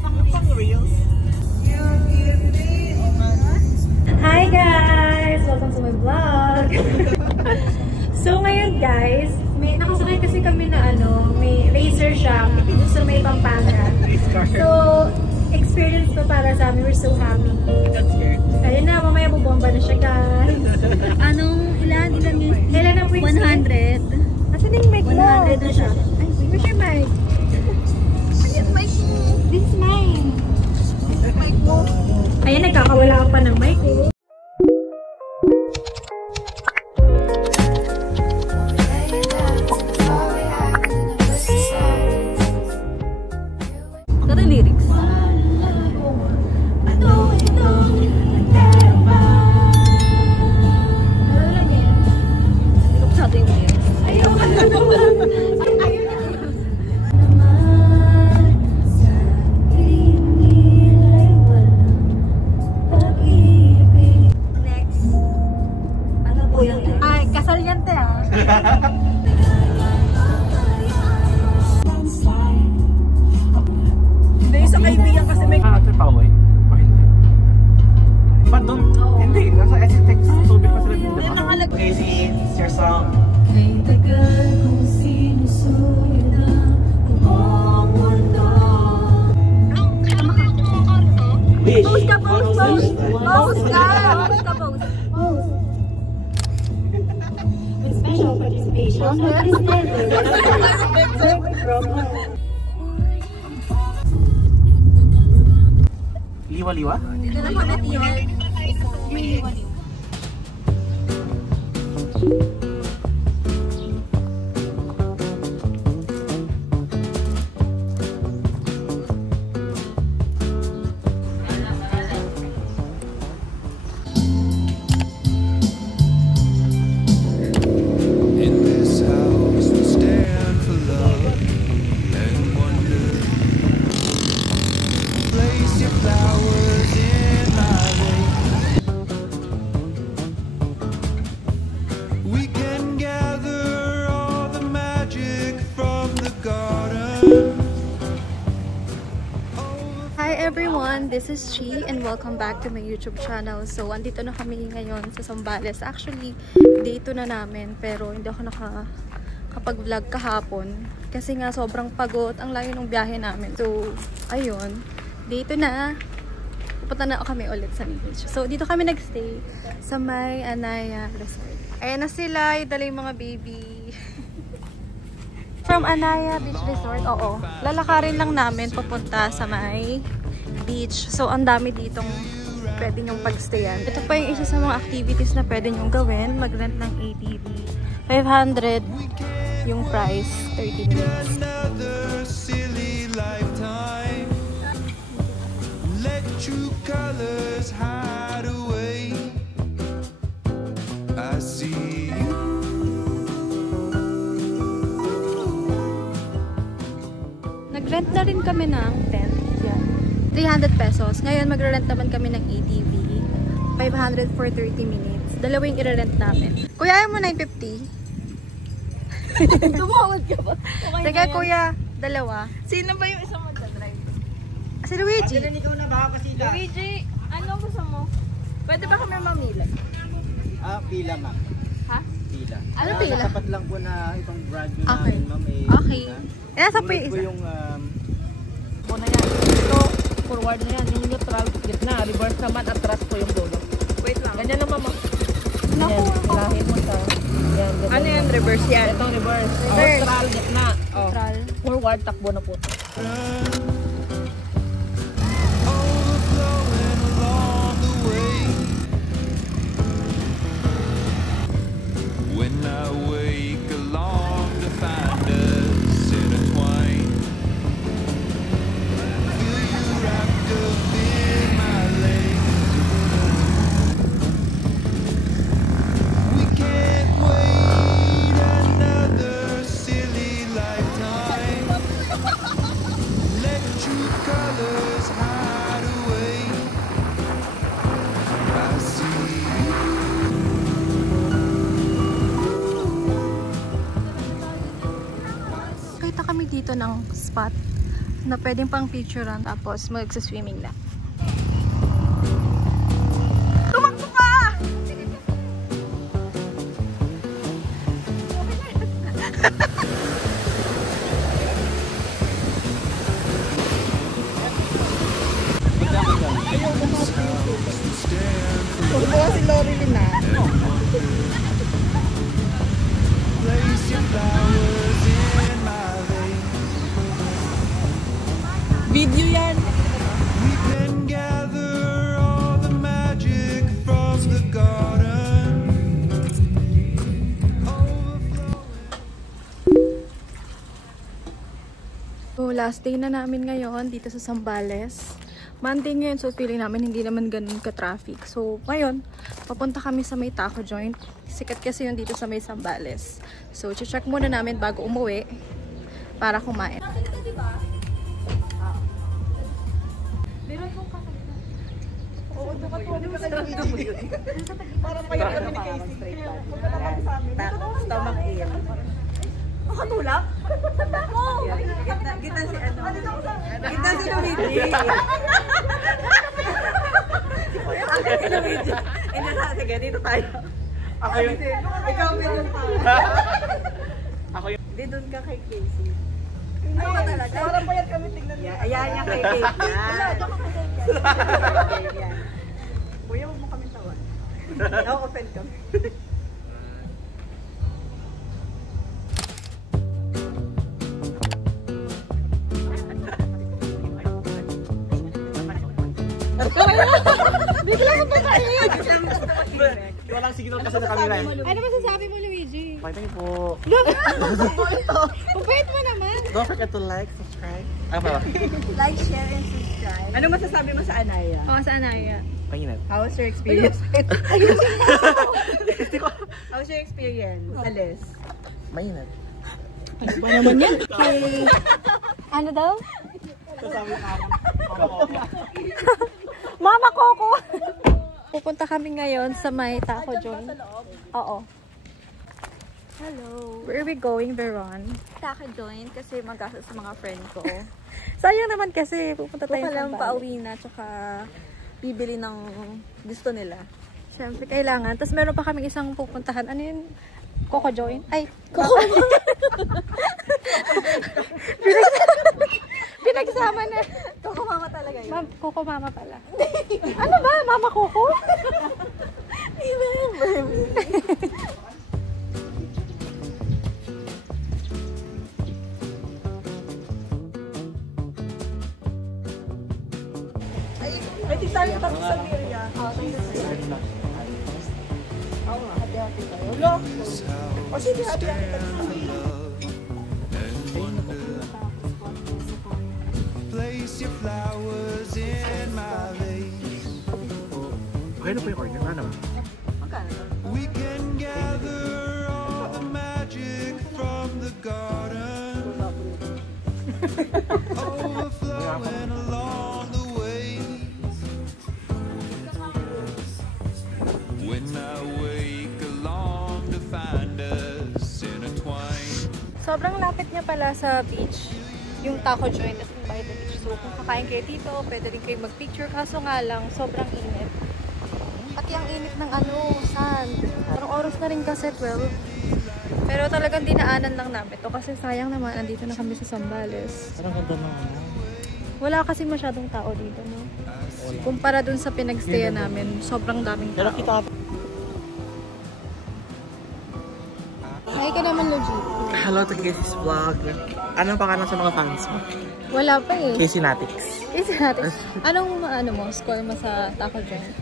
Pang reels. Hi guys! Welcome to my vlog! So ngayon guys, may nakasakay kasi kami na may racer siya dito sa may Pampanga. So, experience to para sa amin. We're so happy. Ayun na, mamaya bubomba na siya guys. Ilan yung Ilan ang wings? 100. Asan yung mic mo? 100 na siya. Ay, where's your mic? This mic mo. This is mine. Mic mo. Ayan, nagkakawala ka pa ng mic ko. Kata lyrics. Ay, kasal yan te ah. Hindi, isa kaibigan kasi may... Ate Paoy? O hindi? Ba't doon? Hindi. Nasa SCTEX tubig pa sila dito. Okay, sige. It's your song. Post ka, post, post! Post ka! Post ka, post! With special participation Liwa-liwa? Dito na kami, Tiyo. Hi everyone, this is Chi and welcome back to my YouTube channel. So, andito na kami ngayon sa Zambales. Actually, day 2 na namin pero hindi ako nakapag-vlog kahapon kasi nga sobrang pagod, ang layo ng biyahe namin. So, ayun, day 2 na. Pupunta na kami ulit sa beach. So, dito kami nagstay sa may Anaya Resort. Ayan na sila, idala yung mga baby. From Anaya Beach Resort, oo. Lalakarin lang namin papunta sa may beach. So, ang dami ditong pwede nyong pagstayan. Ito pa yung isa sa mga activities na pwede nyong gawin. Mag-rent ng ATV. 500 yung price. 30 minutes. Nag-rent na rin kami ng tent. Yan. 300 pesos. Ngayon, mag-rent naman kami ng ATV. 500 for 30 minutes. Dalawa yung i-rent namin. Kuya, ayaw mo 950? Tumawad ka ba? Okay. Sige, kuya. Dalawa. Sino ba yung isang magdadrive? Si Luigi. Ikaw na baka kasi ka. Luigi, ano gusto mo? Pwede ba kami mamili? Pila ma'am. Ha? Pila. Ano pila? Tapat lang po na itong brand nyo Okay. namin ma'am. Okay. Nasa po yung isa. yung po na yan. Ito, forward na yan. Yung neutral, gitna. Reverse naman, atras po yung dulo. Wait lang. Ganyan lang, mama. Naku, Yan, lahin mo sa... Yan, ganyan. Ano yan? Reverse yan? Itong reverse. Reverse. Neutral, gitna. Oh. neutral. Forward, takbo na po. When I wake along to find us intertwined, feel you wrapped up in my legs. We can't wait another silly lifetime. Let true colors hide away. I see you. Kita kami dito ng spot na pwedeng pang picturean tapos magsa-swimming na. Tumakbo ka! Place your flowers in my veins. Video yan. We can gather all the magic from the garden. So, last day na namin ngayon dito sa Zambales. Monday ngayon, so feeling namin hindi naman ganun ka-traffic. So, ngayon, papunta kami sa may taco joint. Sikat kasi yun dito sa may Zambales. So, check muna namin bago umuwi para kumain. Parang payag kami ni Casey. Punta na kami sa amin. Stomach ache. Makatulak? Oo! Gitna si ano? Gitna si Luigi. Gitna si Luigi. Hindi na, sige, dito tayo. Ako yun. Ikaw meron pa. Ako yun. Hindi, doon ka kay Casey. Ano ka talaga? Parang payag kami tingnan niya. Ayan niya kay Casey. Wala, doon ka kay Casey. Kuya, huwag mo kami tawan. Na-offend kami. Walang signal kasi na camera. Ano masasabi mo, Luigi? Bye bye po. Mabait mo naman. Don't forget to like, subscribe. Ano ba? Like, share, and subscribe. Ano masasabi mo sa Anaya? Oo, sa Anaya. Mainit. How was your experience? How was your experience? Alis? Mainit. Ano daw? Mama Coco! Pupunta kami ngayon sa may taco joint. Oo. Hello. Where are we going, Veron? Taco joint kasi mag-asa sa mga friend ko. Sayang naman kasi pupunta tayo Baka lang sa pauwi na tsaka bibili ng gusto nila. Siyempre, kailangan. Tapos meron pa kaming isang pupuntahan. Ano yun? Coco joint? Ay, Coco Pinagsama na. Coco mama talaga yun. Coco mama pala. Ano ba? Mama Coco? Ay, di tayo tapos sa Miria. O sige, Place your flowers in my veins. Okay na po yung order. Ano? We can gather all the magic from the garden. Overflowing along the way. When I wake along to find us intertwined. Sobrang lapit niya pala sa beach. Yung taco joint at by the beach. So, kung kakain kayo dito, pwede rin kayo mag-picture. Kaso nga lang, sobrang init. Pati ang init ng sand. Parang oras na rin kasi 12. Pero talagang dinaanan lang namin to kasi sayang naman, andito na kami sa Zambales. Parang ganda na Wala kasi masyadong tao dito, no? Kumpara dun sa pinagstayan namin, sobrang daming tao. Pero kita. Hi ka naman, Luigi. Hello to Casey's vlog. Anong pangalan sa mga fans mo? Wala pa eh. Casey Natix. Kasi natin, anong score mo sa taco joint?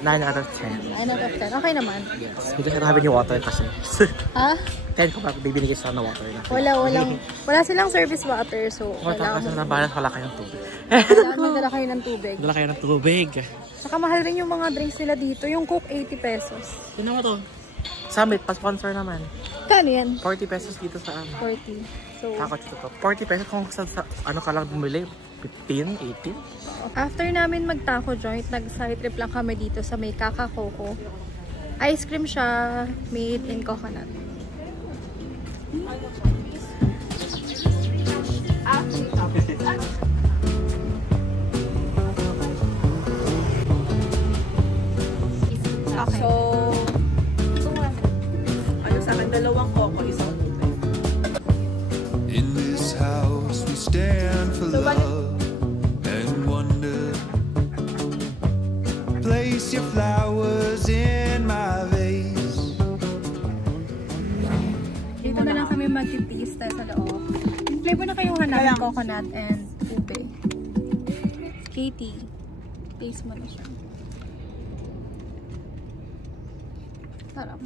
9 out of 10. 9 out of 10. Okay naman. Yes. Because I don't have any water kasi. Ha? 10 ko pa bibili ko sa water. Wala silang service water, so Wala kasi na balas wala kayong tubig. kailangan magdala kayo ng tubig. Dala kayo ng tubig. Saka mahal rin yung mga drinks nila dito. Yung Coke, 80 pesos. Sino mo to? Summit, pa-sponsor naman. Kano yan? 40 pesos dito sa 40. So, Taco to. 40 pesos kung sa ano ka lang bumili. 15, 18. after namin mag-taco joint, nag-side trip lang kami dito sa may Kaka Coco. Ice cream siya, made in coconut. namin coconut and ube. Katie, taste mo na siya. Sarap.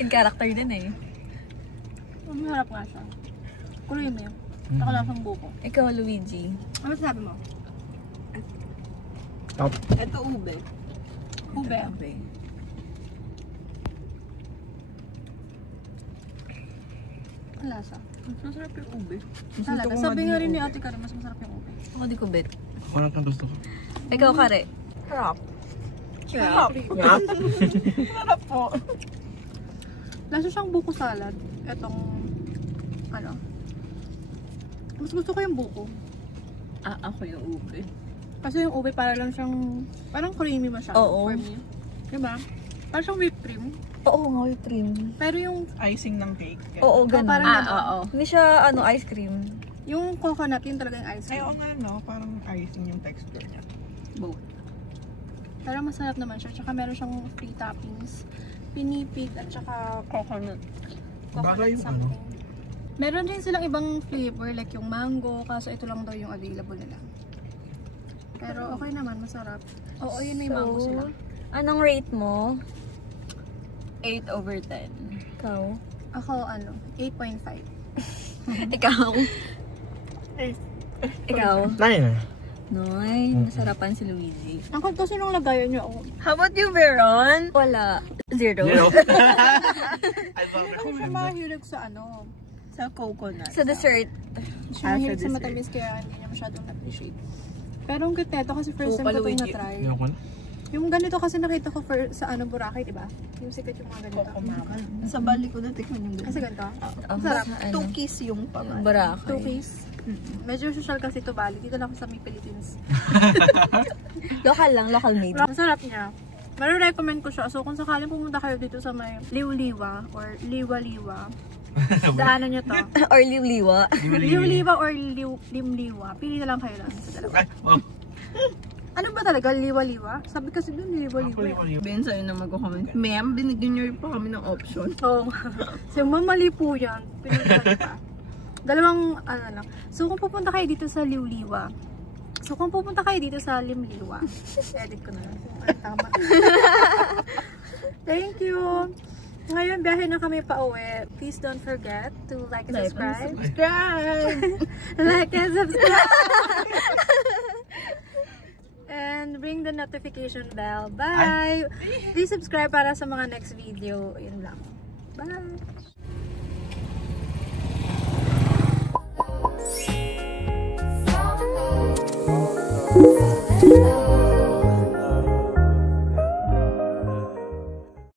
In character din eh. Masarap nga siya. Creamy. Nakalasang buko. Ikaw, Luigi. Ano sabi mo? Top. Ito ube. Ube. Ang lasa. Masarap yung ube. Talaga. Sabi nga rin ni Ate Karen, mas masarap yung ube. Ako di ko bet. Ako lang ang gusto ko. Ikaw, Kare. Sarap. Sarap. Sarap po. Lasa siyang buko salad. Etong, ano. Mas gusto ko yung buko. Ako yung ube. Kasi yung ube para lang siyang, parang creamy masyado Oo. for me. Diba? Parang siyang whipped cream. Oo nga, yung cream. Pero yung, Icing ng cake. Oo, ganun. parang ganun. Oo. Hindi siya, ice cream. Yung coconut, yun talaga yung ice Ay, cream. oo nga no. Parang icing yung texture niya. Both. Pero masarap naman siya. Tsaka meron siyang free toppings. Pinipig at tsaka Coconut. coconut yung something. Meron din silang ibang flavor like yung mango. Kaso ito lang daw yung available nila. Pero okay naman, masarap. Oo, yun may mango sila. Anong rate mo? 8/10. Ikaw? Ako 8.5. Ikaw? Ikaw? 9. Noy, nasarapan si Luigi. Ang kasi nung lagayan niyo ako. How about you, Veron? Wala. 0. Ako siya mahilig sa Sa coconut. Sa dessert. siya mahilig sa dessert. matamis kaya hindi niya masyadong na-appreciate. Pero ang cute nito kasi first time ko itong na-try. Hindi ako na. Yung ganito kasi nakita ko sa Boracay, di ba? Yung sikat yung mga ganito. Sa bali ko na tikman yung Kasi ganito. Sarap. Tukis yung pangalan. Boracay. Tukis. Medyo social kasi ito Bali. Dito lang sa may Philippines. Local lang, local made. Masarap niya. Recommend ko siya. So kung sakaling pumunta kayo dito sa may Liwliwa or Liwa-Liwa, daanan nyo to. Or liwliwa. Liwliwa or Limliwa. Pili na lang kayo lang sa dalawa. Ay, wow. Ano ba talaga? Liwa-Liwa? Sabi kasi dun Liwa-Liwa. Ben, sa'yo na mag-comment. Ma'am, binigyan niyo pa kami ng option. Oo. So mamali po yan. Pilihan pa. Dalawang lang. So kung pupunta kayo dito sa Liwliwa, Limliwa, edit ko na lang. Ay, tama. Thank you! Ngayon, biyahe na kami pa uwi. Please don't forget to like and subscribe. Like and subscribe! And ring the notification bell. Bye! Please subscribe para sa mga next video. Yun lang. Bye!